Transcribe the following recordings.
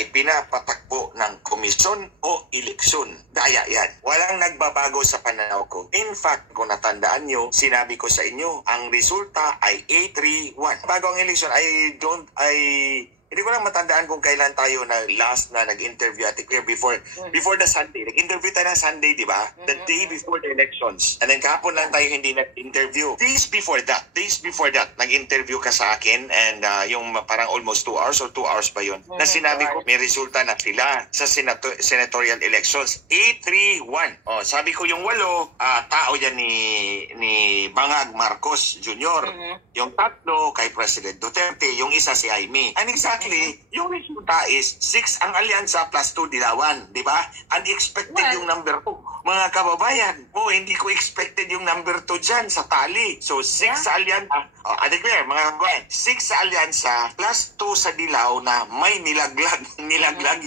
ay pinapatakbo ng komisyon o eleksyon. Daya yan. Walang nagbabago sa pananaw ko. In fact, kung natandaan nyo, sinabi ko sa inyo, ang resulta ay 8-3-1. Bago ang eleksyon, hindi ko lang matandaan kung kailan tayo na last na nag-interview at clear before the Sunday. Nag-interview tayo ng Sunday, di ba? The day before the elections. And then kahapon lang tayo hindi nag-interview. Days before that, nag-interview ka sa akin and yung parang almost 2 hours or 2 hours ba yun? Na sinabi ko may resulta na sila sa senatorial elections. 8-3-1. Oh, sabi ko yung 8, tao yan ni Bangag Marcos Jr. Yung 3 kay President Duterte, yung isa si Jaime. And exactly, yung resulta is 6 ang alyansa plus 2 dilawan, di ba? Unexpected yung number 2. Mga kababayan, hindi ko expected yung number 2 dyan sa tali. So 6 sa alyansa, declare, mga kababayan, 6 sa alyansa plus 2 sa dilaw na may nilaglag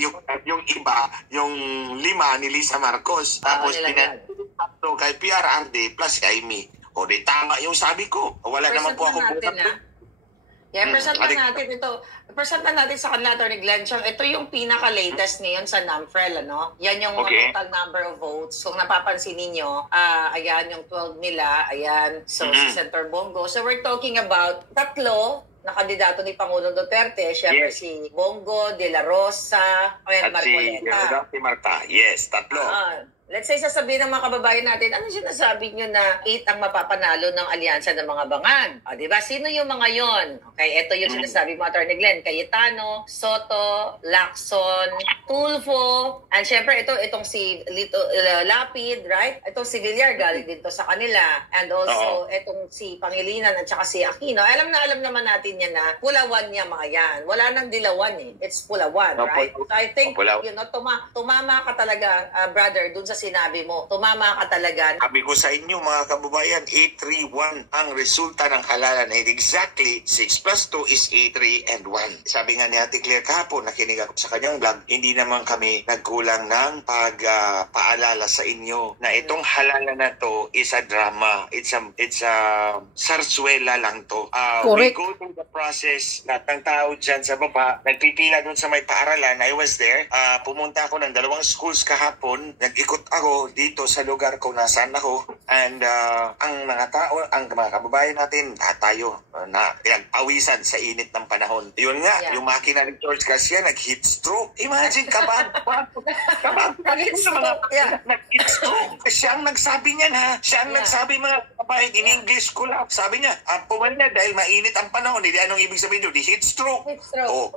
yung iba, yung 5 ni Lisa Marcos. Tapos pinatlo kay PRRD plus kay Jaime. O di tama yung sabi ko. Wala naman po ako bukas. Present natin ito. Present natin sa kanila, Atty. Glenn Chang. Ito yung pinaka-latest ngayon sa NAMFREL, ano? Yan yung total number of votes. Kung napapansin ninyo, ayan yung 12 nila. Ayan. So, si Senator Bongo. So, we're talking about 3 na kandidato ni Pangulong Duterte. Siyempre si Bongo, De La Rosa, at Marcoleta. Si Marta. Yes, 3. Let's say, sasabihin ng mga kababayan natin, ano sinasabi nyo na 8 ang mapapanalo ng alyansa ng mga bangag? Diba? Sino yung mga yon? Okay, ito yung sinasabi mo, Atty. Glenn. Cayetano, Soto, Lacson, Tulfo, and syempre itong si Lapid, right? Itong si Villar, galing dito sa kanila. And also, itong si Pangilinan at saka si Aquino. Alam naman natin yan na pulawan niya mga yan. Wala nang dilawan eh. It's pulawan, right? So I think, tumama ka talaga, brother, dun sa sinabi mo. Tumama ka talaga. Sabi ko sa inyo mga kababayan, 8-3-1 ang resulta ng halalan. And exactly, 6 plus 2 is 8-3 and 1. Sabi nga ni Ate Claire kahapon, nakinig ako sa kanyang vlog, hindi naman kami nagkulang ng pagpaalala sa inyo na itong halalan na to is a drama. It's a sarsuela lang to. We go through the process. Lahat ng tao dyan sa baba, nagpipila dun sa may paaralan. I was there. Pumunta ako ng 2 schools kahapon. Nag-ikot ako dito sa lugar kung nasaan ako. And ang mga tao, ang mga kababayan natin, tayo na pinagpawisan sa init ng panahon. Yun nga, yung makina ni George Garcia nag-heat stroke. Imagine, kabag sa mga nag-heat stroke. Siya ang nagsabi niyan, ha? Siya ang nagsabi, mga kababayan, in English ko lang. Sabi niya, pumalina dahil mainit ang panahon. Hindi anong ibig sabihin doon? Heat stroke.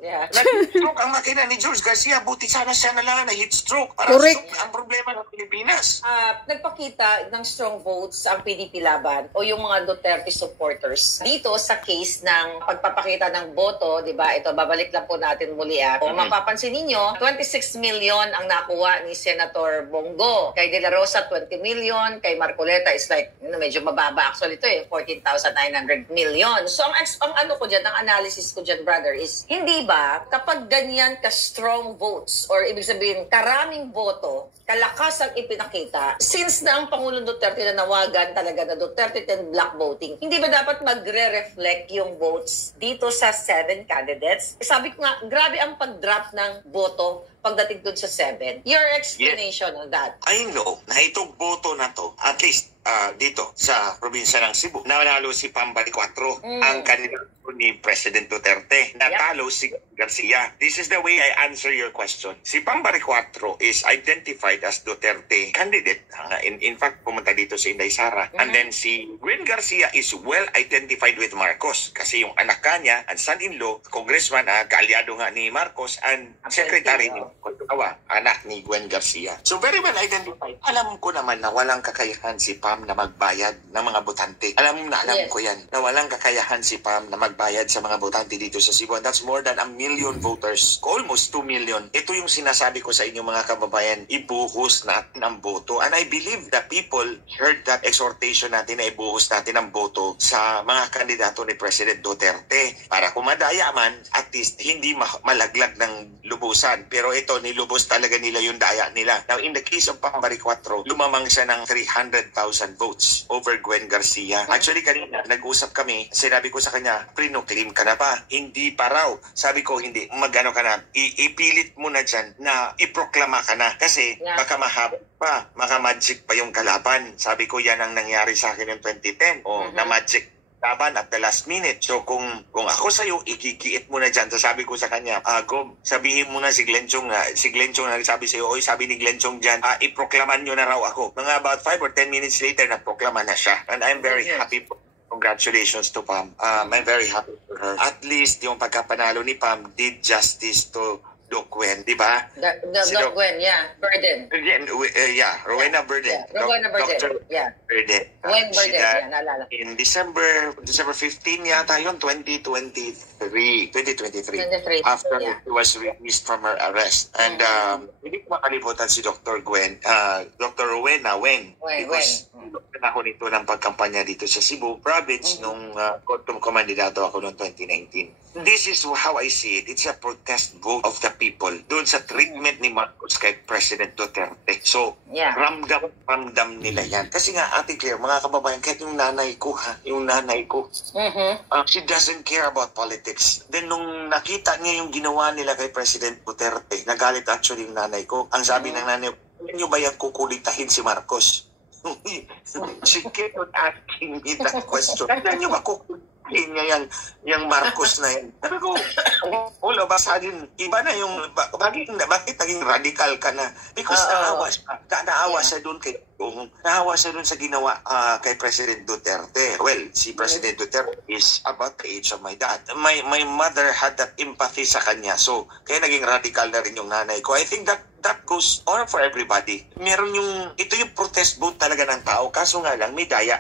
Nag-heat stroke ang makina ni George Garcia. Buti sana siya na lang na heat stroke. Correct. Ang problema ng Pilipinas. Nagpakita ng strong votes ang PDP laban o yung mga Duterte supporters dito sa case ng pagpapakita ng boto, di ba? Ito, babalik lang po natin muli. Kung mapapansin ninyo, 26 million ang nakuha ni Senator Bongo. Kay De La Rosa, 20 million. Kay Marcoleta is like, medyo mababa actually ito 14,900 million. So, ang ano ko dyan, ang analysis ko dyan, brother, is hindi ba kapag ganyan ka-strong votes or ibig sabihin, karaming boto, kalakas ang ipinakita, since na ang Pangulong Duterte na nawagan talaga na Duterte 10 block voting, hindi ba dapat magre-reflect yung votes dito sa 7 candidates? Sabi ko nga, grabe ang pag-drop ng boto pagdating dun sa 7. Your explanation on that? I know na itong boto na to, at least dito sa probinsya ng Cebu, nanalo si Pambari 4, ang kandidato ni President Duterte. Natalo si Garcia. This is the way I answer your question. Si Pambari 4 is identified as Duterte candidate. In fact, pumunta dito si Inday Sara. And then si Gwen Garcia is well identified with Marcos kasi yung anak niya, ang son-in-law, congressman, kaalyado nga ni Marcos, and secretary ni Kontukawa, anak ni Gwen Garcia. So very well identified. Alam ko naman na walang kakayahan si Pam na magbayad ng mga botante. Alam ko yan, na walang kakayahan si Pam na magbayad sa mga botante dito sa Cebu. And that's more than 1 million voters. Almost 2 million. Ito yung sinasabi ko sa inyo mga kababayan, ibuhos natin ang boto. And I believe the people heard that exhortation natin na ibuhos natin ang boto sa mga kandidato ni President Duterte. Para kung madaya man, at least hindi malaglag ng lubusan. Pero ito, nilubos talaga nila yung daya nila. Now, in the case of Pambari 4, lumamang siya ng 300,000 votes over Gwen Garcia. Actually, kanina, nag-usap kami, sinabi ko sa kanya, pre-no-claim ka na ba? Hindi pa raw. Sabi ko, hindi. Magano ka na? Ipilit mo na dyan na iproklama ka na. Kasi baka mahaba pa, maka-magic pa yung kalaban. Sabi ko, yan ang nangyari sa akin ng 2010. Na-magic laban at the last minute. So kung ako sa'yo, ikikiit mo na dyan. So sabi ko sa kanya, Gob, sabihin mo na si Glenn Chong nagsabi sa'yo, oy, sabi ni Glenn Chong dyan, iproklaman nyo na raw ako. Mga about 5 or 10 minutes later, naproklama na siya. And I'm very happy. Congratulations to Pam. I'm very happy for her. At least yung pagkapanalo ni Pam did justice to Doc Gwen, di ba? Doc Gwen, Burden. Rowena Burden. Rowena Burden, Burden. Gwen Burden, naalala. In December 15 yata yun, 2023. After it was released from her arrest. And hindi ko makalimutan si Dr. Gwen, Dr. Rowena Wen. Because ako nito ng pagkampanya dito sa Cebu Province nung kumandidato ako noong 2019. This is how I see it. It's a protest vote of the people doon sa treatment ni Marcos kay President Duterte. So, ramdam nila yan. Kasi nga, Ate Claire, mga kababayan, kahit yung nanay ko, she doesn't care about politics. Then, nung nakita niya yung ginawa nila kay President Duterte, nagalit actually yung nanay ko. Ang sabi ng nanay ko, nyo ba yan kukulitahin si Marcos? She kept on asking me that question. Kaya nyo ba kukulitahin niya yung Marcos na yan? Sabi ko, wala ba sa din, iba na yung, bakit naging radical ka na? Because naawa siya doon kay naawa siya doon sa ginawa kay President Duterte. Well, si President Duterte is about the age of my dad. My mother had that empathy sa kanya. So, kaya naging radical na rin yung nanay ko. I think that goes on for everybody. Ito yung protest vote talaga ng tao. Kaso nga lang, may daya.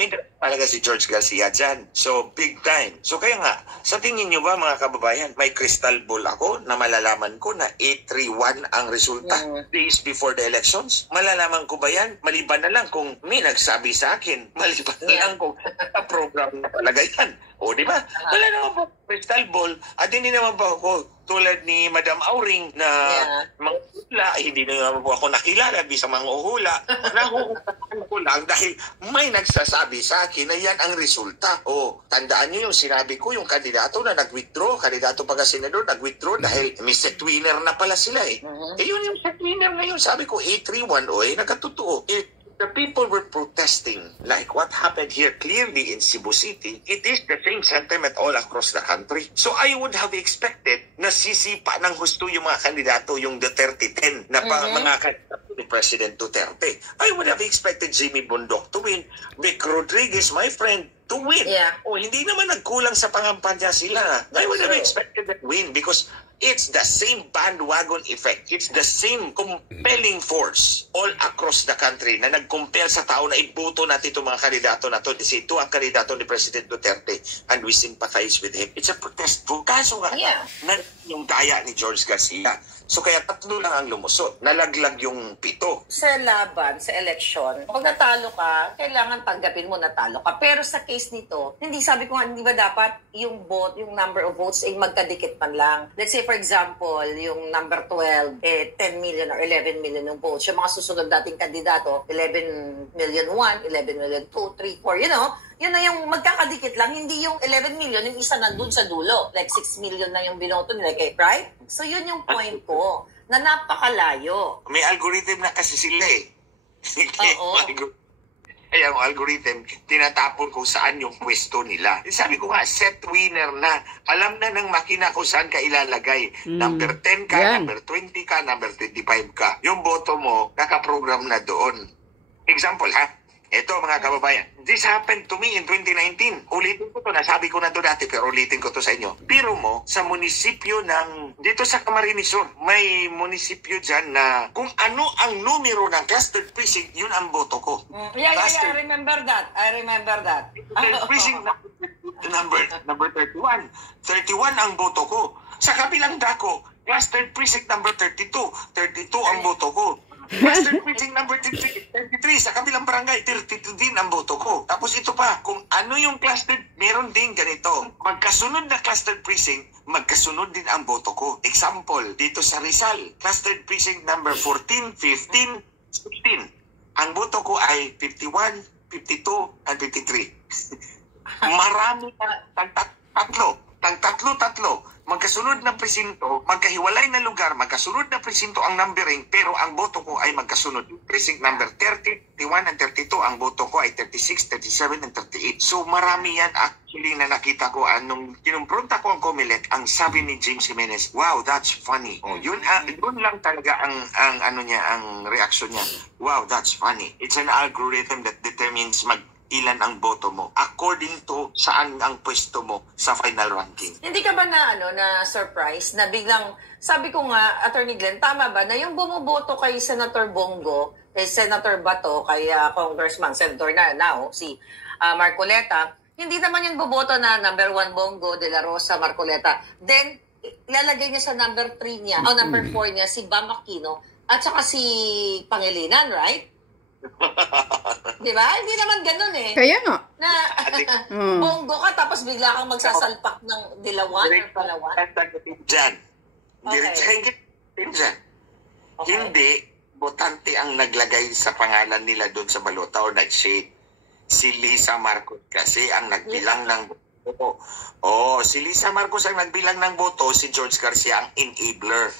May talaga si George Garcia dyan. So, big time. So, kaya nga, sa tingin nyo ba mga kababayan, may crystal ball ako na malalaman ko na 831 ang resulta days before the elections? Malalaman ko ba yan? Maliban na lang kung may nagsabi sa akin. Maliban na lang kung program na talaga yan. O, di ba? Wala naman po crystal ball. At hindi naman po ako tulad ni Madam Auring na manguhula. Hindi naman po ako nakilala bisa manguhula. Nahuhulaan ko lang dahil may nagsasabi sa akin na yan ang resulta. O, tandaan nyo yung sinabi ko, yung kandidato na nag-withdraw, kandidato pagka-senador nag-withdraw dahil may set winner na pala sila eh. Yun yung set winner na yun. Sabi ko, 831, nagkatotoo. The people were protesting like what happened here clearly in Cebu City. It is the same sentiment all across the country. So I would have expected na sisipa ng husto yung mga kandidato, yung Duterte 10 na mga kandidato ni President Duterte. I would have expected Jimmy Bundok to win, Vic Rodriguez, my friend, to win. O hindi naman nagkulang sa pangampanya sila. I would have expected that win because it's the same bandwagon effect. It's the same compelling force all across the country na nag-compel sa tao na iboto natin itong mga kandidato na to. Kasi ito ang kandidato ni President Duterte and we sympathize with him. It's a protest vote. Kaso nga, yung daya ni George Garcia. So kaya 3 lang ang lumusot. Nalaglag yung 7. Sa laban, sa election, pag natalo ka, kailangan tanggapin mo natalo ka. Pero sa case nito, hindi sabi ko nga, hindi ba dapat yung number of votes ay magkadikit man lang. Let's say for example, yung number 12, 10 million or 11 million yung votes. Yung mga susunod dating kandidato, 11 million 1, 11 million 2, 3, 4, yun na yung magkakadikit lang, hindi yung 11 million, yung isa nandun sa dulo. Like 6 million na yung binoto nila, right? So yun yung point ko, na napakalayo. May algorithm na kasi sila eh. Kaya ang algorithm, tinatapon kung saan yung pwesto nila. Sabi ko nga, set winner na. Alam na ng makina kung saan ka ilalagay. Number 10 ka, number 20 ka, number 25 ka. Yung boto mo, nakaprogram na doon. Example ha, ito mga kababayan, this happened to me in 2019. Ulitin ko to, nasabi ko na to dati, pero ulitin ko to sa inyo. Biro mo, sa munisipyo dito sa Camarines Sur, may munisipyo dyan na kung ano ang numero ng clustered precinct, yun ang boto ko. I remember that. Precinct number 31. 31 ang boto ko. Sa kabilang dako, clustered precinct number 32. 32 ang boto ko. Cluster precinct number 33 sa kabilang barangay, 32 din ang boto ko. Tapos ito pa, kung ano yung cluster, meron din ganito. Magkasunod na cluster precinct, magkasunod din ang boto ko. Example, dito sa Rizal, cluster precinct number 14, 15, 16. Ang boto ko ay 51, 52, and 53. Marami tatlo. Magkasunod na presinto, magkahiwalay na lugar, magkasunod na presinto ang numbering, pero ang boto ko ay magkasunod. Precinct number 30, 31, and 32, ang boto ko ay 36, 37, and 38. So marami yan actually na nakita ko. Anong kinumpronta ko ang Comelec, ang sabi ni James Jimenez, wow, that's funny. Oh, yun lang talaga ang reaction niya. Wow, that's funny. It's an algorithm that determines ilan ang boto mo according to saan ang pwesto mo sa final ranking. Hindi ka ba na surprise na biglang, sabi ko nga, Attorney Glenn, tama ba na yung bumoboto kay Senator Bongo, kay Senator Bato, kay Congressman, Senator na now, si Marcoleta, hindi naman yung boboto na number 1 Bongo, De La Rosa, Marcoleta. Then, lalagay niya sa number 3 niya, o number 4 niya, si Bam Aquino, at saka si Pangilinan, right? Di ba? Hindi naman ganun eh. Kaya nga. Na Bongo ka tapos bigla kang magsasalpak ng Dilawan or Palawan. Diyan. Okay. Hindi botante ang naglagay sa pangalan nila doon sa balota o nag-shade. Si Lisa Marcos kasi ang nagbilang ng boto. Si Lisa Marcos ang nagbilang ng boto, si George Garcia ang enabler.